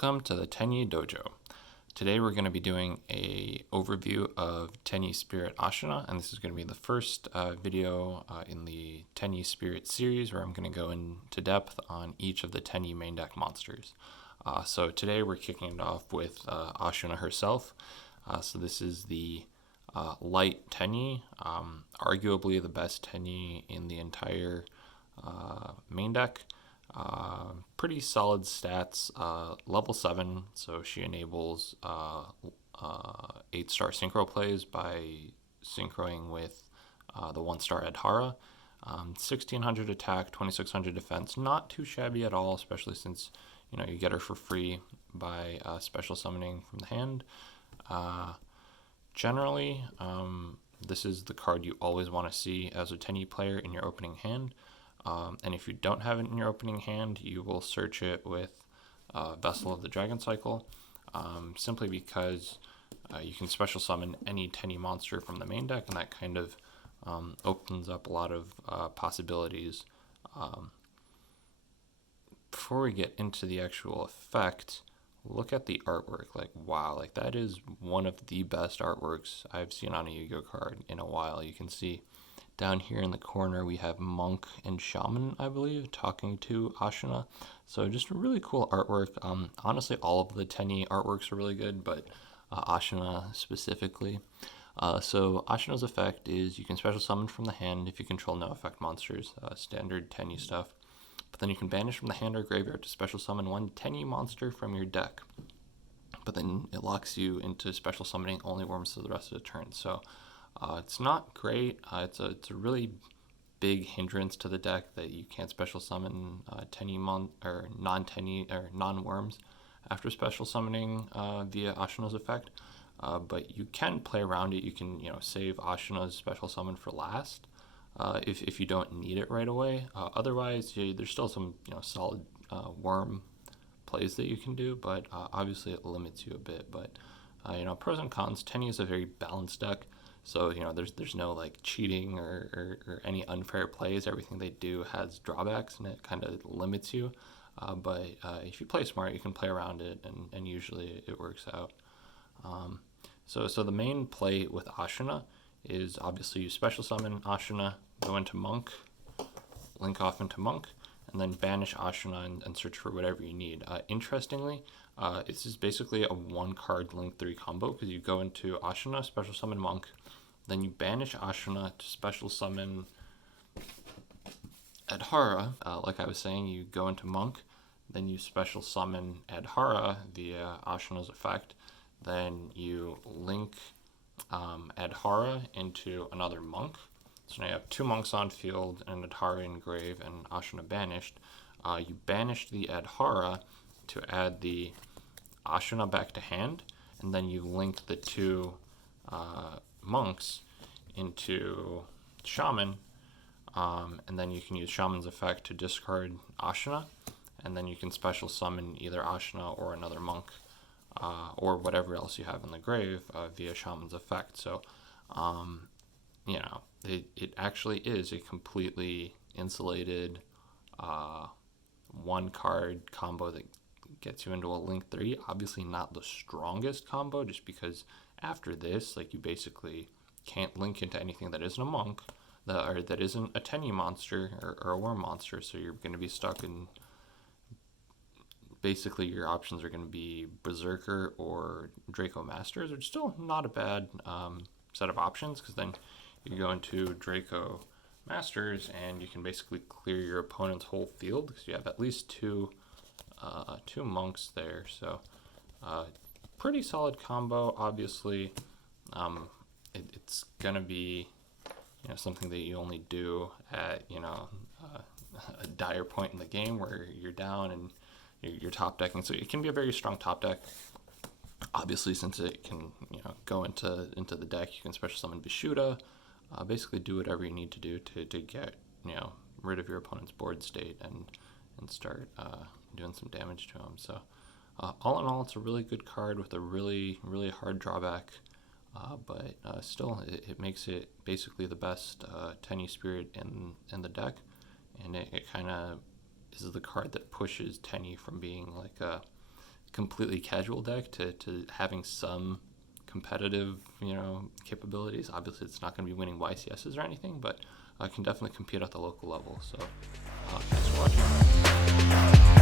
Welcome to the Tenyi Dojo. Today we're going to be doing a overview of Tenyi Spirit Ashuna, and this is going to be the first video in the Tenyi Spirit series where I'm going to go into depth on each of the Tenyi main deck monsters. So today we're kicking it off with Ashuna herself. So this is the light Tenyi, arguably the best Tenyi in the entire main deck. Pretty solid stats, level 7, so she enables 8-star synchro plays by synchroing with the 1-star Adhara. 1600 attack, 2600 defense, not too shabby at all, especially since you get her for free by special summoning from the hand. Generally, this is the card you always want to see as a Tenyi player in your opening hand. And if you don't have it in your opening hand, you will search it with Vessel of the Dragon Cycle, simply because you can special summon any Tenyi monster from the main deck, and that kind of opens up a lot of possibilities. Before we get into the actual effect, look at the artwork. Wow, that is one of the best artworks I've seen on a Yu-Gi-Oh card in a while. You can see down here in the corner we have Monk and Shaman, I believe, talking to Ashuna. So just really cool artwork. Honestly, all of the Tenyi artworks are really good, but Ashuna specifically. So Ashuna's effect is you can special summon from the hand if you control no effect monsters, standard Tenyi stuff. But then you can banish from the hand or graveyard to special summon one Tenyi monster from your deck. But then it locks you into special summoning only worms for the rest of the turn. So it's not great. It's a really big hindrance to the deck that you can't special summon Tenyi or non-Tenyi or non-worms after special summoning via Ashuna's effect. But you can play around it. You can save Ashuna's special summon for last if you don't need it right away. Otherwise, there's still some solid worm plays that you can do, but obviously it limits you a bit. But pros and cons. Tenyi is a very balanced deck. So, there's no cheating or any unfair plays. Everything they do has drawbacks, and it kind of limits you. But if you play smart, you can play around it, and usually it works out. So the main play with Ashuna is obviously you special summon Ashuna, go into Monk, link off into Monk, and then banish Ashuna and search for whatever you need. Interestingly, this is basically a 1-card link 3 combo, because you go into Ashuna, special summon Monk, then you banish Ashuna to special summon Adhara. Like I was saying, you go into Monk, then you special summon Adhara via Ashuna's effect, then you link Adhara into another Monk. So now you have 2 monks on field, and Adhara in grave, and Ashuna banished. You banish the Adhara to add the Ashuna back to hand, and then you link the 2 monks into Shaman, and then you can use Shaman's effect to discard Ashuna, and then you can special summon either Ashuna or another monk, or whatever else you have in the grave via Shaman's effect. So it actually is a completely insulated 1-card combo that gets you into a link 3. Obviously not the strongest combo, just because after this, you basically can't link into anything that isn't a monk, or that isn't a Tenyi monster or a worm monster. So you're going to be stuck in, basically your options are going to be Berserker or Draco Masters, which is still not a bad set of options, because then you go into Draco Masters and you can basically clear your opponent's whole field, because you have at least two monks there. So pretty solid combo. Obviously it's gonna be something that you only do at a dire point in the game where you're down and you're top decking. So it can be a very strong top deck. Obviously, since it can go into the deck, you can special summon Vishuddha. Basically do whatever you need to do to get rid of your opponent's board state and start doing some damage to him. So all in all, it's a really good card with a really, really hard drawback, but still it makes it basically the best Tenyi Spirit in the deck, and it kind of is the card that pushes Tenyi from being completely casual deck to having some competitive, capabilities. Obviously, it's not going to be winning YCSs or anything, but can definitely compete at the local level. So thanks for watching.